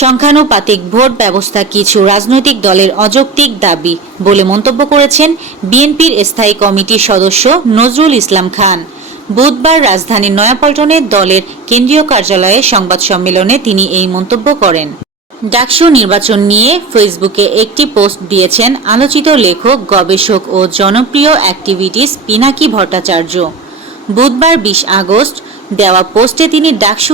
সংখ্যানুপাতিক vote ব্যবস্থা কিছু রাজনৈতিক দলের অযৌক্তিক দাবি বলে মন্তব্য করেছেন বিএনপির স্থায়ী কমিটির সদস্য নজরুল ইসলাম খান। বুধবার রাজধানীর নয়াপল্টনে দলের কেন্দ্রীয় কার্যালয়ে সংবাদ সম্মেলনে তিনি এই মন্তব্য করেন। ডাকসু নির্বাচন নিয়ে ফেসবুকে একটি পোস্ট দিয়েছেন আলোচিত লেখক, গবেষক ও জনপ্রিয় অ্যাক্টিভিটিস্ট পিনাকি ভট্টাচার্য। বুধবার 20 আগস্ট দেওয়া পোস্টে তিনি ডাকসু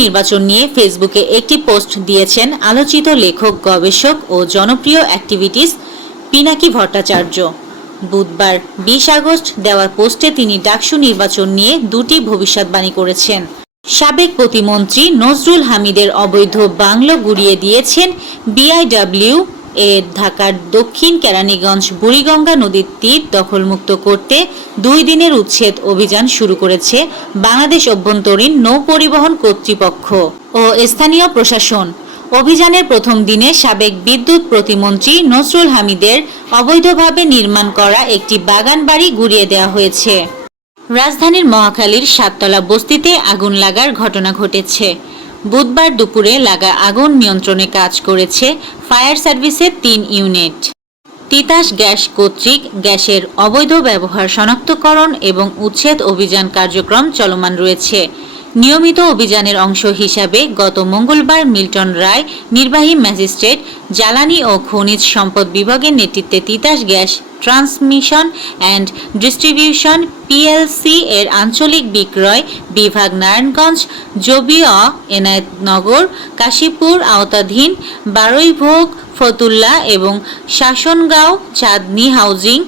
নির্বাচন নিয়ে ফেসবুকে একটি পোস্ট দিয়েছেন আলোচিত লেখক, গবেষক ও জনপ্রিয় অ্যাক্টিভিটিস্ট পিনাকি ভট্টাচার্য। বুধবার 20 আগস্ট দেওয়া পোস্টে তিনি ডাকসু নির্বাচন নিয়ে দুটি ভবিষ্যৎবাণী করেছেন। সাবেক প্রতিমন্ত্রী নজরুল হামিদের অবৈধ বাংলো গুড়িয়ে দিয়েছেন বিআইডব্লিউ এর ঢাকার দক্ষিণ কেরানীগঞ্জ বুড়িগঙ্গা নদীর তীর দখলমুক্ত করতে 2 দিনের উচ্ছেদ অভিযান শুরু করেছে বাংলাদেশ অভ্যন্তরীণ নৌ পরিবহন কর্তৃপক্ষ ও স্থানীয় প্রশাসন। অভিযানের প্রথম দিনে সাবেক বিদ্যুৎ প্রতিমন্ত্রী নজরুল হামিদের অবৈধভাবে নির্মাণ করা একটি বাগান বাড়ি গুড়িয়ে দেওয়া হয়েছে। রাজধানীর মহাখালীর 7তলা বস্তিতে আগুন লাগার ঘটনা ঘটেছে। বুধবার দুপুরে লাগা আগুন নিয়ন্ত্রণে কাজ করেছে ফায়ার সার্ভিসের 3 ইউনিট। তিতাস গ্যাস কর্তৃক গ্যাসের অবৈধ ব্যবহার শনাক্তকরণ এবং উচ্ছেদ অভিযান কার্যক্রম চলমান রয়েছে। নিয়মিত অভিযানের অংশ হিসাবে গত মঙ্গলবার মিল্টন রায়, নির্বাহী ম্যাজিস্ট্রেট, জ্বালানি ও খনিজ সম্পদ বিভাগের নেতৃত্বে Titas gas transmission and distribution PLC এর আঞ্চলিক বিক্রয় বিভাগ নারায়ণগঞ্জ, জবিয়া, এনায়েতনগর, কাশীপুর আওতাধীন বারুইভোগ, ফতুল্লা এবং শাসনগাঁও চাঁদনী হাউজিং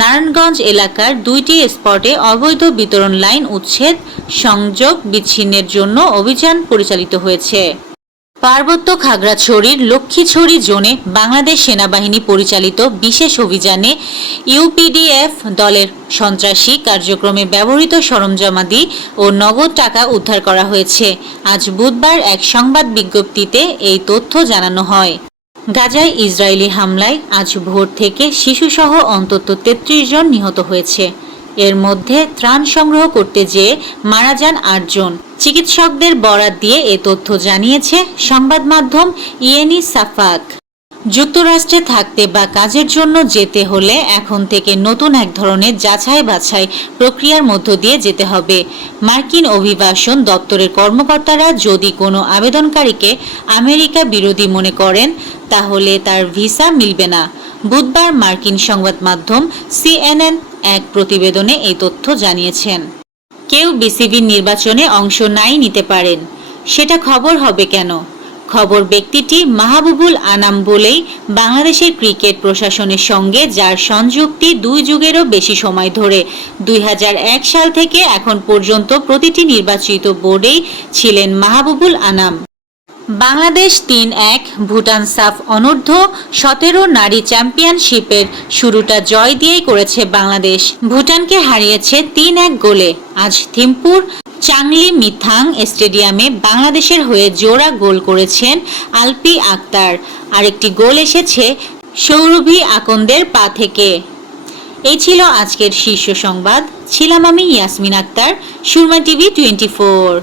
নারায়ণগঞ্জ এলাকার 2টি স্পটে অবৈধ বিতরণ লাইন উচ্ছেদ, সংযোগ বিচ্ছিন্নের জন্য অভিযান পরিচালিত হয়েছে। পার্বত্য খাগড়াছড়ির লক্ষ্মীছড়ি জোনে বাংলাদেশ সেনাবাহিনী পরিচালিত বিশেষ অভিযানে ইউপিডিএফ দলের সন্ত্রাসী কার্যক্রমে ব্যবহৃত সরঞ্জামাদি ও নগদ টাকা উদ্ধার করা হয়েছে। আজ বুধবার এক সংবাদ বিজ্ঞপ্তিতে এই তথ্য জানানো হয়। গাজায় ইসরায়েলি হামলায় আজ ভোর থেকে শিশুসহ অন্তত 33 জন নিহত হয়েছে। এর মধ্যে ত্রাণ সংগ্রহ করতে যেয়ে মারা যান 8 জন। চিকিৎসকদের বরাত দিয়ে এ তথ্য জানিয়েছে সংবাদ মাধ্যম ইয়েনি সাফাক। যুক্তরাষ্ট্রে থাকতে বা কাজের জন্য যেতে হলে এখন থেকে নতুন এক ধরনের যাচাই বাছাই প্রক্রিয়ার মধ্য দিয়ে যেতে হবে। মার্কিন অভিবাসন দপ্তরের কর্মকর্তারা যদি কোনো আবেদনকারীকে আমেরিকা বিরোধী মনে করেন তাহলে তার ভিসা মিলবে না। বুধবার মার্কিন সংবাদ মাধ্যম সিএনএন এক প্রতিবেদনে এই তথ্য জানিয়েছেন। কেউ বিসিবির নির্বাচনে অংশ নাই নিতে পারেন, সেটা খবর হবে কেন? খবর ব্যক্তিটি মাহবুবুল আনাম বলেই বাংলাদেশের ক্রিকেট প্রশাসনের সঙ্গে যার সংযুক্তি 2 যুগেরও বেশি সময় ধরে 2001 সাল থেকে এখন পর্যন্ত প্রতিটি নির্বাচিত বোর্ডেই ছিলেন মাহবুবুল আনাম। বাংলাদেশ 3-1 ভুটান সাফ অনূর্ধ্ব 17 নারী চ্যাম্পিয়নশিপের শুরুটা জয় দিয়েই করেছে বাংলাদেশ। ভুটানকে হারিয়েছে 3-1 গোলে। আজ থিম্পুর চাংলি মিথাং স্টেডিয়ামে বাংলাদেশের হয়ে জোড়া গোল করেছেন আলপি আক্তার। আরেকটি গোল এসেছে সৌরভী আকন্দের পা থেকে। এই ছিল আজকের শীর্ষ সংবাদ। ছিলাম আমি ইয়াসমিন আক্তার, সুরমা টিভি 24।